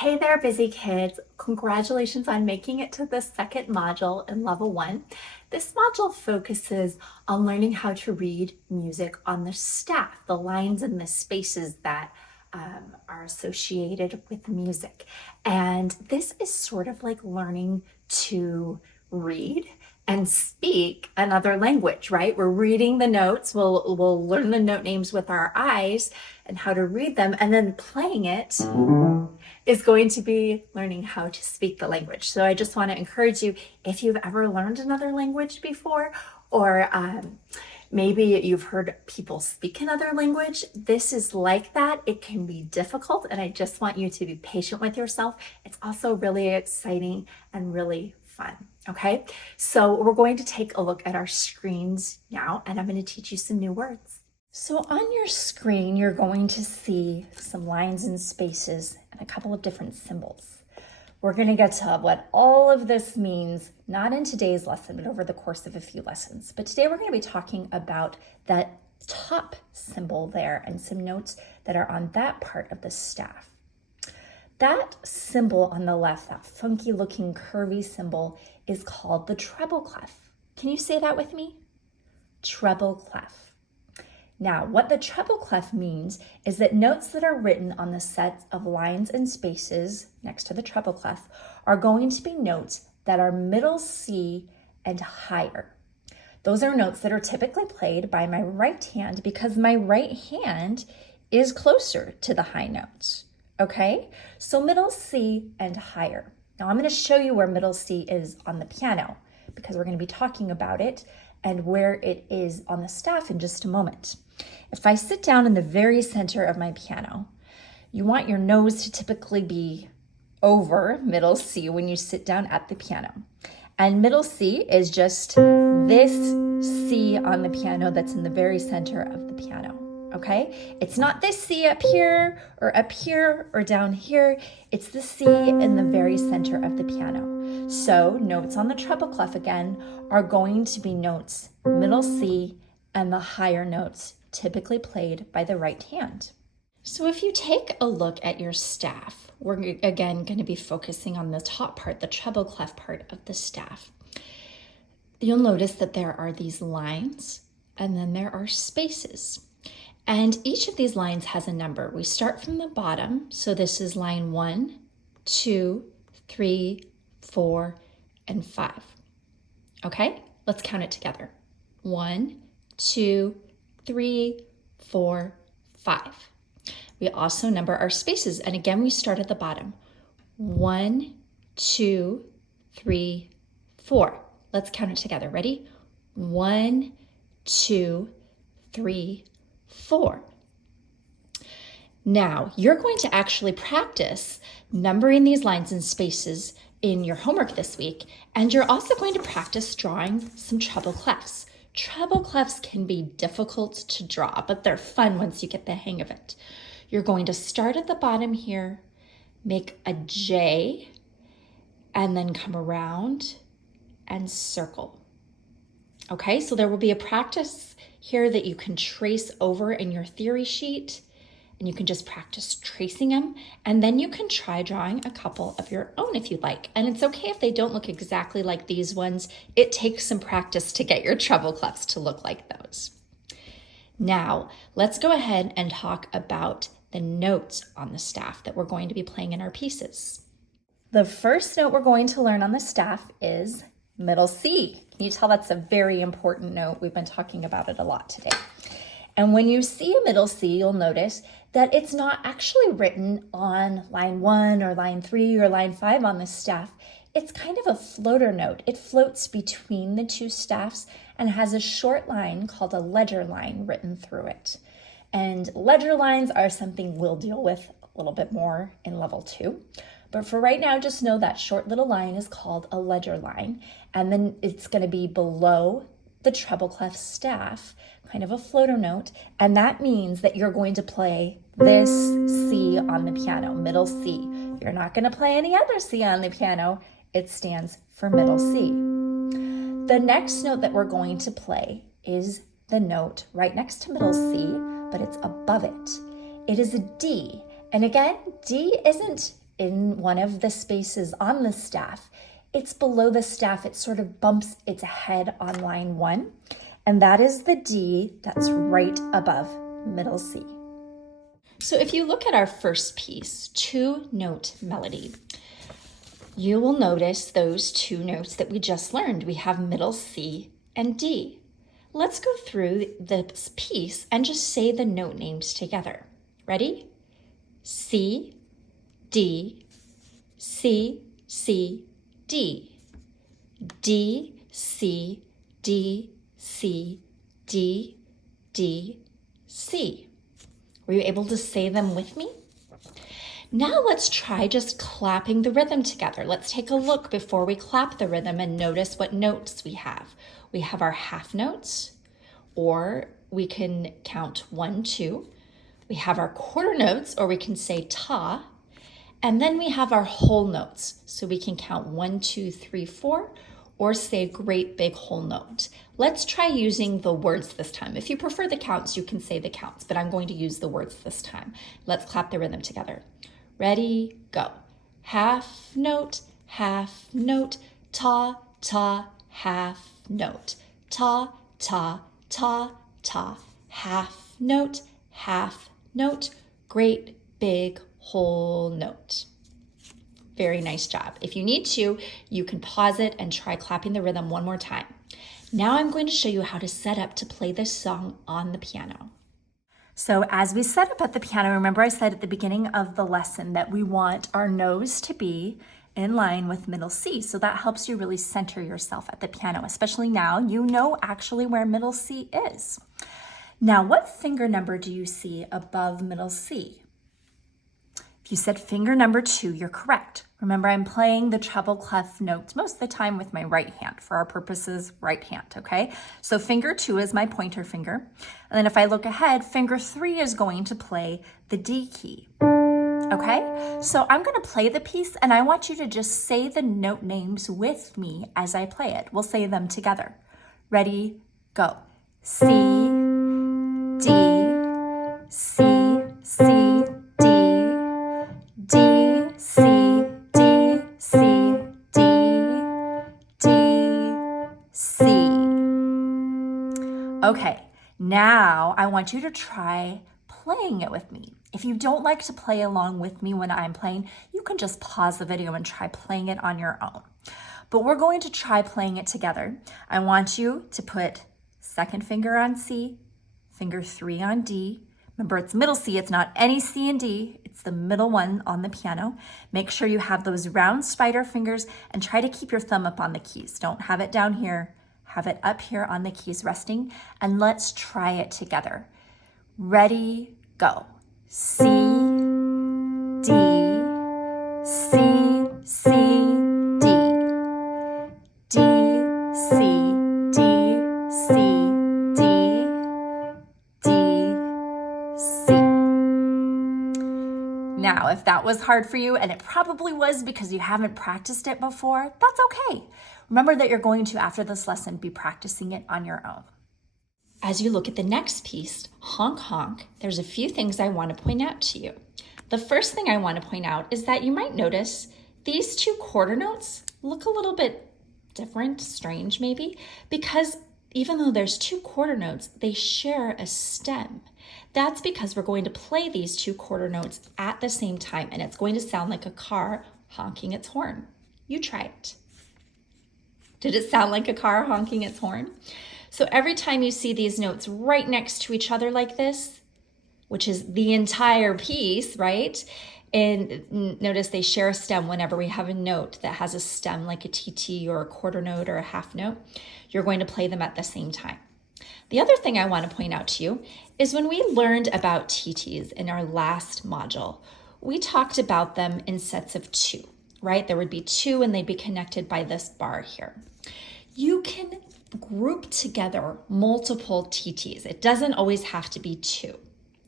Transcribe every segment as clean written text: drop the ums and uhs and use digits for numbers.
Hey there, busy kids. Congratulations on making it to the second module in level 1. This module focuses on learning how to read music on the staff, the lines and the spaces that are associated with music. And this is sort of like learning to read and speak another language, right? We're reading the notes. We'll learn the note names with our eyes and how to read them, and then playing it is going to be learning how to speak the language. So I just want to encourage you, if you've ever learned another language before, or maybe you've heard people speak another language, this is like that. It can be difficult, and I just want you to be patient with yourself. It's also really exciting and really fun. Okay, so we're going to take a look at our screens now, and I'm going to teach you some new words. So on your screen, you're going to see some lines and spaces and a couple of different symbols. We're going to get to what all of this means, not in today's lesson, but over the course of a few lessons. But today we're going to be talking about that top symbol there and some notes that are on that part of the staff. That symbol on the left, that funky looking curvy symbol, is called the treble clef. Can you say that with me? Treble clef. Now, what the treble clef means is that notes that are written on the set of lines and spaces next to the treble clef are going to be notes that are middle C and higher. Those are notes that are typically played by my right hand because my right hand is closer to the high notes, okay? So middle C and higher. Now I'm going to show you where middle C is on the piano because we're going to be talking about it and where it is on the staff in just a moment. If I sit down in the very center of my piano, you want your nose to typically be over middle C when you sit down at the piano. And middle C is just this C on the piano that's in the very center of the piano, okay? It's not this C up here or down here. It's the C in the very center of the piano. So notes on the treble clef again are going to be notes middle C and the higher notes typically played by the right hand. So if you take a look at your staff, we're again going to be focusing on the top part, the treble clef part of the staff. You'll notice that there are these lines and then there are spaces. And each of these lines has a number. We start from the bottom. So this is line 1, 2, 3, 4, and 5. Okay, let's count it together. 1, 2, 3, 4, 5. We also number our spaces. And again, we start at the bottom. 1, 2, 3, 4. Let's count it together. Ready? 1, 2, 3, 4. Now, you're going to actually practice numbering these lines and spaces in your homework this week, and you're also going to practice drawing some treble clefs. Treble clefs can be difficult to draw, but they're fun once you get the hang of it. You're going to start at the bottom here, make a J, and then come around and circle. Okay, so there will be a practice here that you can trace over in your theory sheet, and you can just practice tracing them, and then you can try drawing a couple of your own if you'd like. And it's okay if they don't look exactly like these ones. It takes some practice to get your treble clefs to look like those. Now, let's go ahead and talk about the notes on the staff that we're going to be playing in our pieces. The first note we're going to learn on the staff is middle C. Can you tell that's a very important note? We've been talking about it a lot today. And when you see a middle C, you'll notice that it's not actually written on line 1 or line 3 or line 5 on the staff. It's kind of a floater note. It floats between the two staffs and has a short line called a ledger line written through it. And ledger lines are something we'll deal with a little bit more in level 2. But for right now, just know that short little line is called a ledger line. And then it's going to be below the treble clef staff, kind of a floater note. And that means that you're going to play this C on the piano, middle C. You're not going to play any other C on the piano. It stands for middle C. The next note that we're going to play is the note right next to middle C, but it's above it. It is a D. And again, D isn't in one of the spaces on the staff. It's below the staff. It sort of bumps its head on line 1. And that is the D that's right above middle C. So if you look at our first piece, 2-note melody, you will notice those 2 notes that we just learned. We have middle C and D. Let's go through this piece and just say the note names together. Ready? C, D, C, C, D. D, C, D, C, D, D, C. Were you able to say them with me? Now let's try just clapping the rhythm together. Let's take a look before we clap the rhythm and notice what notes we have. We have our half notes, or we can count 1, 2. We have our quarter notes, or we can say ta. And then we have our whole notes. So we can count 1, 2, 3, 4, or say a great big whole note. Let's try using the words this time. If you prefer the counts, you can say the counts, but I'm going to use the words this time. Let's clap the rhythm together. Ready, go. Half note, ta, ta, half note. Ta, ta, ta, ta, half note, great big whole note. Very nice job. If you need to, you can pause it and try clapping the rhythm one more time. Now I'm going to show you how to set up to play this song on the piano. So as we set up at the piano, remember I said at the beginning of the lesson that we want our nose to be in line with middle C. So that helps you really center yourself at the piano, especially now you know actually where middle C is. Now, what finger number do you see above middle C? If you said finger number 2, you're correct. Remember, I'm playing the treble clef notes most of the time with my right hand. For our purposes, right hand, okay? So finger 2 is my pointer finger. And then if I look ahead, finger 3 is going to play the D key, okay? So I'm gonna play the piece and I want you to just say the note names with me as I play it. We'll say them together. Ready, go. C, D, C, C, D, D, C, D, C, D, D, C. Okay, now I want you to try playing it with me. If you don't like to play along with me when I'm playing, you can just pause the video and try playing it on your own. But we're going to try playing it together. I want you to put second finger on C, finger 3 on D. Remember, it's middle C, it's not any C and D, it's the middle one on the piano. Make sure you have those round spider fingers and try to keep your thumb up on the keys. Don't have it down here, have it up here on the keys resting, and let's try it together. Ready, go. C, D, C, C, D, D, C, D, C, D, D, C. Now, if that was hard for you, and it probably was because you haven't practiced it before, that's okay. Remember that you're going to, after this lesson, be practicing it on your own. As you look at the next piece, Honk Honk, there's a few things I want to point out to you. The first thing I want to point out is that you might notice these 2 quarter notes look a little bit different, strange maybe, because even though there's 2 quarter notes, they share a stem. That's because we're going to play these 2 quarter notes at the same time, and it's going to sound like a car honking its horn. You try it. Did it sound like a car honking its horn? So every time you see these notes right next to each other like this, which is the entire piece, right? And notice they share a stem whenever we have a note that has a stem like a TT or a quarter note or a half note, you're going to play them at the same time. The other thing I want to point out to you is when we learned about TTs in our last module, we talked about them in sets of 2, right? There would be 2 and they'd be connected by this bar here. You can group together multiple TTs. It doesn't always have to be 2,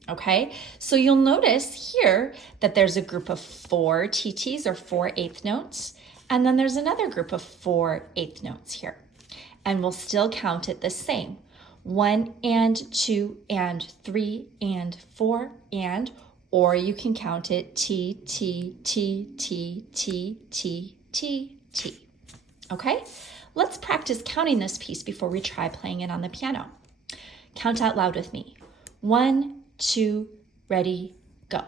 okay? So you'll notice here that there's a group of 4 TTs or 4 eighth notes, and then there's another group of 4 eighth notes here. And we'll still count it the same. 1 and 2 and 3 and 4 and, or you can count it T, T, T, T, T, T, T, T. Okay? Let's practice counting this piece before we try playing it on the piano. Count out loud with me. 1, 2, ready, go.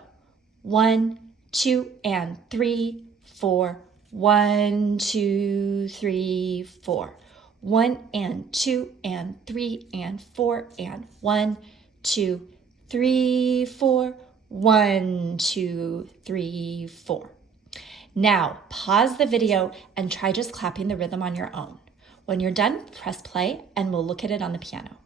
1, 2, and 3, 4. 1, 2, 3, 4. 1 and 2 and 3 and 4 and 1, 2, 3, 4. 1, 2, 3, 4. Now, pause the video and try just clapping the rhythm on your own. When you're done, press play and we'll look at it on the piano.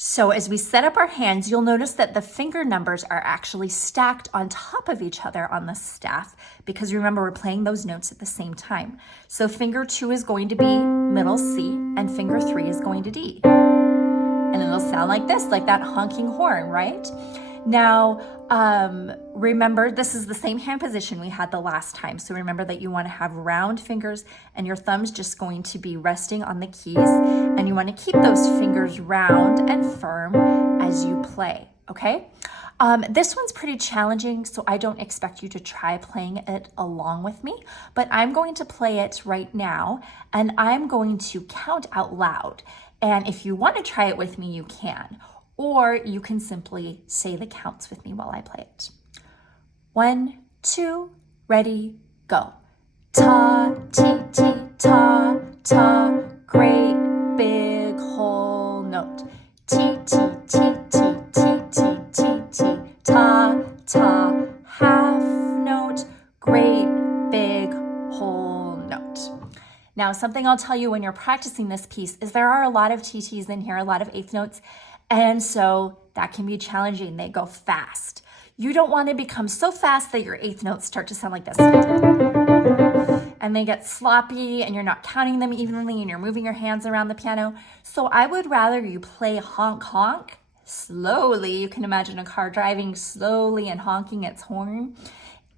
So as we set up our hands, you'll notice that the finger numbers are actually stacked on top of each other on the staff because remember, we're playing those notes at the same time. So finger 2 is going to be middle C and finger 3 is going to D. And it'll sound like this, like that honking horn, right? Now, remember, this is the same hand position we had the last time. So remember that you want to have round fingers and your thumb's just going to be resting on the keys. And you want to keep those fingers round and firm as you play, okay? This one's pretty challenging, so I don't expect you to try playing it along with me, but I'm going to play it right now, and I'm going to count out loud. And if you want to try it with me, you can. Or you can simply say the counts with me while I play it. 1, 2, ready, go. Ta, ti, ti, ta, ta, great big whole note. Ti, ti, ti, ti, ti, ti, ti, ti, ta, ta, half note, great big whole note. Now, something I'll tell you when you're practicing this piece is there are a lot of TTs in here, a lot of eighth notes, and so that can be challenging. They go fast. You don't want to become so fast that your eighth notes start to sound like this. And they get sloppy and you're not counting them evenly and you're moving your hands around the piano. So I would rather you play honk honk slowly. You can imagine a car driving slowly and honking its horn,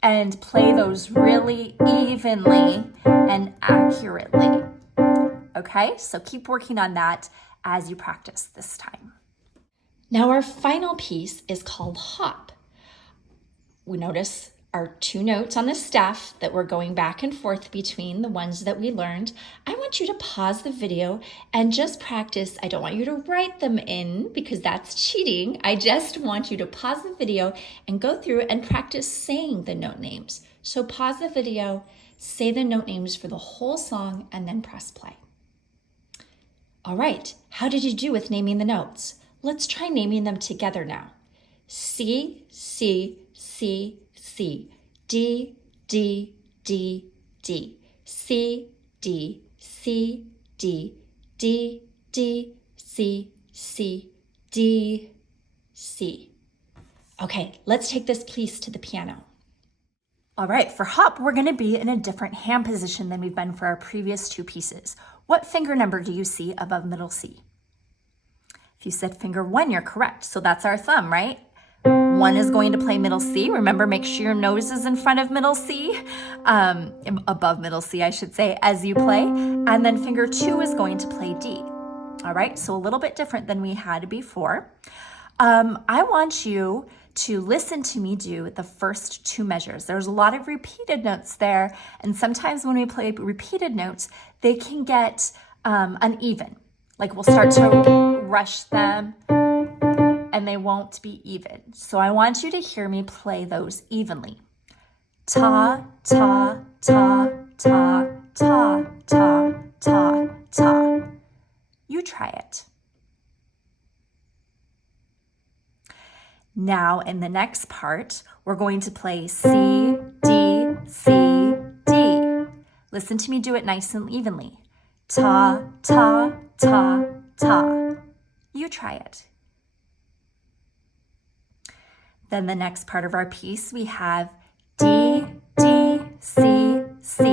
and play those really evenly and accurately. Okay, so keep working on that as you practice this time. Now our final piece is called hop. We notice our 2 notes on the staff that we're going back and forth between the ones that we learned. I want you to pause the video and just practice. I don't want you to write them in because that's cheating. I just want you to pause the video and go through and practice saying the note names. So pause the video, say the note names for the whole song, and then press play. All right, how did you do with naming the notes? Let's try naming them together now. C, C, C, C, D, D, D, D, C, D, C, D, D, D, C, C, D, C. Okay, let's take this piece to the piano. All right, for hop, we're gonna be in a different hand position than we've been for our previous 2 pieces. What finger number do you see above middle C? If you said finger 1, you're correct. So that's our thumb, right? 1 is going to play middle C. Remember, make sure your nose is in front of middle C, above middle C, I should say, as you play. And then finger 2 is going to play D. All right, so a little bit different than we had before. I want you to listen to me do the first 2 measures. There's a lot of repeated notes there, and sometimes when we play repeated notes, they can get uneven. Like we'll start to rush them and they won't be even. So I want you to hear me play those evenly. Ta, ta, ta, ta, ta, ta, ta, ta. You try it. Now in the next part, we're going to play C, D, C, D. Listen to me do it nice and evenly. Ta, ta, ta, ta. You try it. Then the next part of our piece, we have D, D, C, C.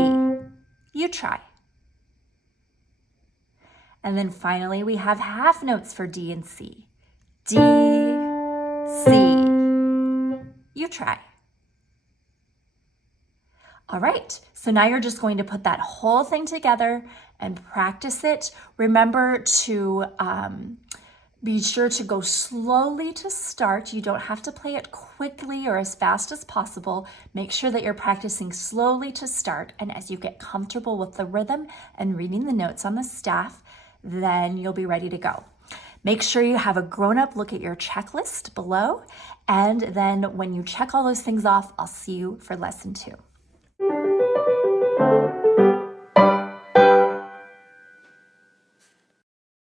You try. And then finally, we have half notes for D and C. D, C. You try. All right, so now you're just going to put that whole thing together and practice it. Remember to Be sure to go slowly to start. You don't have to play it quickly or as fast as possible. Make sure that you're practicing slowly to start, and as you get comfortable with the rhythm and reading the notes on the staff, then you'll be ready to go. Make sure you have a grown-up look at your checklist below, and then when you check all those things off, I'll see you for lesson 2.